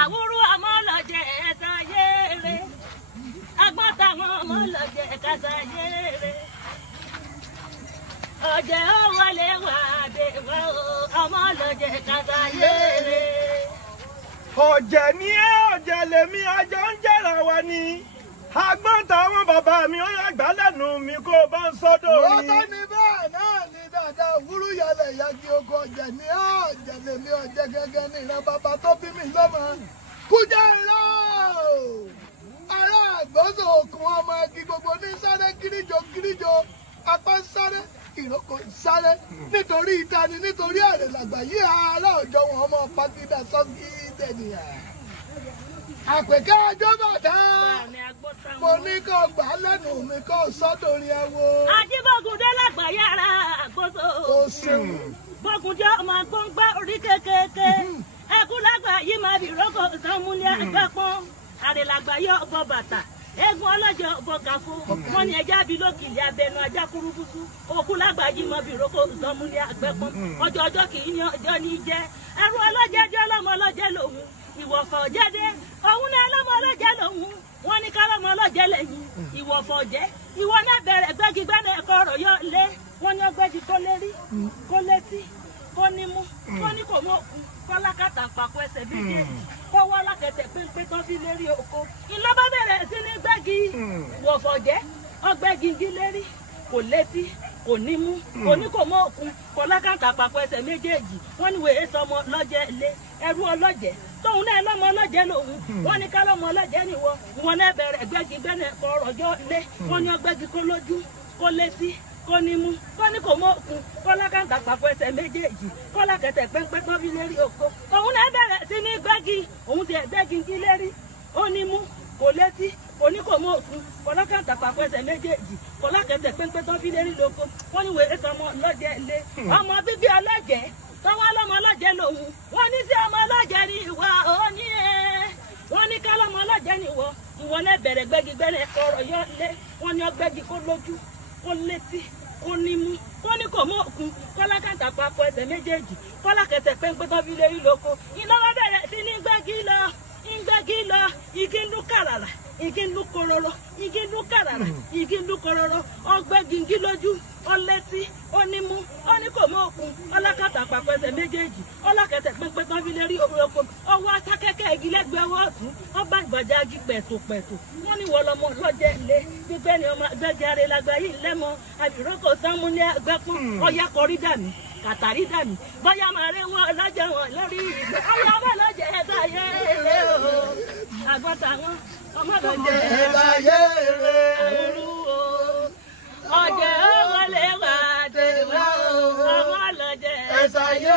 Awuru ọmọ ọlọ́jẹ̀ ẹ̀sáyére. Agbontawon ọmọ ọlọ́jẹ̀ ẹ̀kásáyére. Ọ̀jẹ̀ ó wọlé wá dé wá ọmọ ọlọ́jẹ̀ ẹ̀kásáyére. Ọ̀jẹ̀ ni ọ̀jẹ̀ lèmi àjọ ń jẹ́ra wa ni. Agbontawon bàbá mi ó yá gbà lẹ́nu mi kó bá ń sọ́dọ̀ mi. Ó tó ní bẹ́ẹ̀ náà ni Dada Awuru yálẹ̀ yagi oko ọ̀jẹ̀ ní ọ̀jẹ̀ lèmi ọ̀jẹ̀ gẹ́gẹ́ ní ìran bàbá tó bí mi lọ́mọ. Kújẹ́ ńlá ará àgbọ̀sọ̀ òkun ọmọ igi gbogbo ní sáré kíríjọ apá sáré ìrókò sáré nítorí ìtani nítorí àrè làgbàyí ará òjò wọn ọmọ pàtìdà sọ́gí dẹ̀nìyàn. Apeke Ajobata mo ní kó gbà lẹ́nu mi kó sọ́dọ̀rí ẹwo. Ajíbọ̀gùndé LAGBAYI ara àgbóso. O ṣeun. Bọ̀gùndé ọmọ gbọ́ngbá orí kékèké. Ẹkú LAGBAYI máa bì rókò sánmúlẹ̀ àgbàpọ̀n. Àrè LAGBAYI ọbọ̀ bàtà. Eégún ọlọ́jọ́ ọbọ̀ kàfó. Wọ́n ní ẹja bí lókìlì abẹnú ajá kúrúkúsú. Òkú LAGBAYI máa bì rókò sánmúlẹ̀ àgbàpọ̀n. Ọjọ́ kì í ní ọjọ́ ní jẹ́. Ẹrú ọlọ́jẹ́ jẹ́ ọlọ́mọ ọlọ́jẹ́ lòun. Ìwọ̀fọ̀ jẹ́dé. Òun náà ọlọ́mọ ọlọ́jẹ́ lòun. Wọ́n ní kálọ́mọ ọlọ́jẹ́ lẹ́yìn ìwọ̀fọ̀ jẹ́ ìwọ náà bẹ̀rẹ̀ gbẹ́gi gbẹ́nẹ̀ ẹ̀kọ́ ọ̀rọ̀ yọ lé wọ́n ní ọgbẹ́gi kó lérí kó létí kó nímú kó ní kò mọ òkú kó lákàtà pàkó ẹsẹ̀ méjèèjì kó wọ́ lákẹ̀tẹ̀ pépé tó fi lérí oko ìlọ́bà bẹ̀rẹ̀ sí ní gbẹ́gi ìwọ̀fọ̀ jẹ́ ọgbẹ́gi gí lérí kò létí kò nímú kò ní kò mọ òkú kó lákàtà pàkó ẹsẹ̀ méjèèjì wọ́n ní wèé sọmọ lọ́jẹ́ lé ẹrú ọlọ́jẹ́ tóun náà lọ́mọ ọlọ́jẹ́ lòun wọ́n ní ká lọ́mọ ọlọ́jẹ́ nìwọ wọn náà bẹ̀rẹ̀ gbẹ́gi gbẹ́nẹ̀ kọ ọ̀rọ̀ yọ lé wọ́n ní ọgbẹ́gi kó lójú kó létí kó nímú kó ní kò mọ òkun kó lákàtà pàpọ̀ ẹsẹ̀ méjèèjì kó lákẹ̀tẹ̀ pẹ́ńpẹ́ tó fi lérí oko òun náà bẹ̀rẹ̀ sí ní gbẹ́gi òun ti gbẹ́gi kí lérí ó nímú kò létí kò ní kò mọ òkun kó lákàtà pàpọ̀ ẹsẹ̀ méjèèjì kó lákẹ̀tẹ̀ pẹ́ńpẹ́ tó fi lérí lóko wọ́n ní wèé sọmọ ọlọ́jẹ́ lé ọmọ bíbí ọlọ́jẹ́ tọ́wọ́ lọ́mọ ọlọ́jẹ́ lòun wọ́n ní sí ọmọ ọlọ́jẹ́ ní ìwà òní ẹ̀ wọ́n ní ká lọ́mọ ọlọ́jẹ́ ní ìwọ náà bẹ̀rẹ̀ gbẹ́gi gbẹ́rẹ́ ọ̀rọ̀ yọ lé wọ́n ní ọgbẹ́gi kó lójú kó létí kó nímú kó ní kò mọ òkun kó lákàtà papọ̀ ẹsẹ̀ méjèèjì kó lákẹ̀tẹ̀ pẹ́ńpẹ́ tó fi lérí lóko iná wá bẹ̀rẹ̀ sí ní gbẹ́gi lọ igi ń dún kàràrà igi ń dún kororo igi ń dún kàràrà igi ń dún kororo ọgbẹ́gi ń gí lójú ó létí ó nímú ó ní kò mọ òkun ọlákàtà àpapọ̀ ẹsẹ̀ méjèèjì ọlákẹ̀tẹ̀ pínpín tán fi lè rí orí oko ọwọ́ asákẹ́kẹ́ igi lẹ́gbẹ̀ẹ́ ọwọ́ ọ̀tún ọba ìbàjá igi pẹ̀tòpẹ̀tò wọ́n ní wọ́n lọ́mọ lọ́jẹ́ ilé gbígbẹ́ ni ọmọ gbẹ́gẹ́ Àrè LAGBAYI lẹ́mọ àbíròkò sánmúlẹ̀ àgbẹ̀pọ̀n ọ̀yá kọrí dàmí kàtàrí dàmí bọ́yá máa rí wọn lọ́jẹ́ wọn lórí ìgbẹ́ ọ̀yá ọmọ lọ́jẹ́ ẹ̀sáyé rẹ̀ o Agbontawon ọmọ lọ́jẹ́ ẹ̀sáyé rẹ̀ Awuru o ọ̀jẹ̀ ó wọlé wá dé wá o ọmọ lọ́jẹ́ ẹ̀sáyé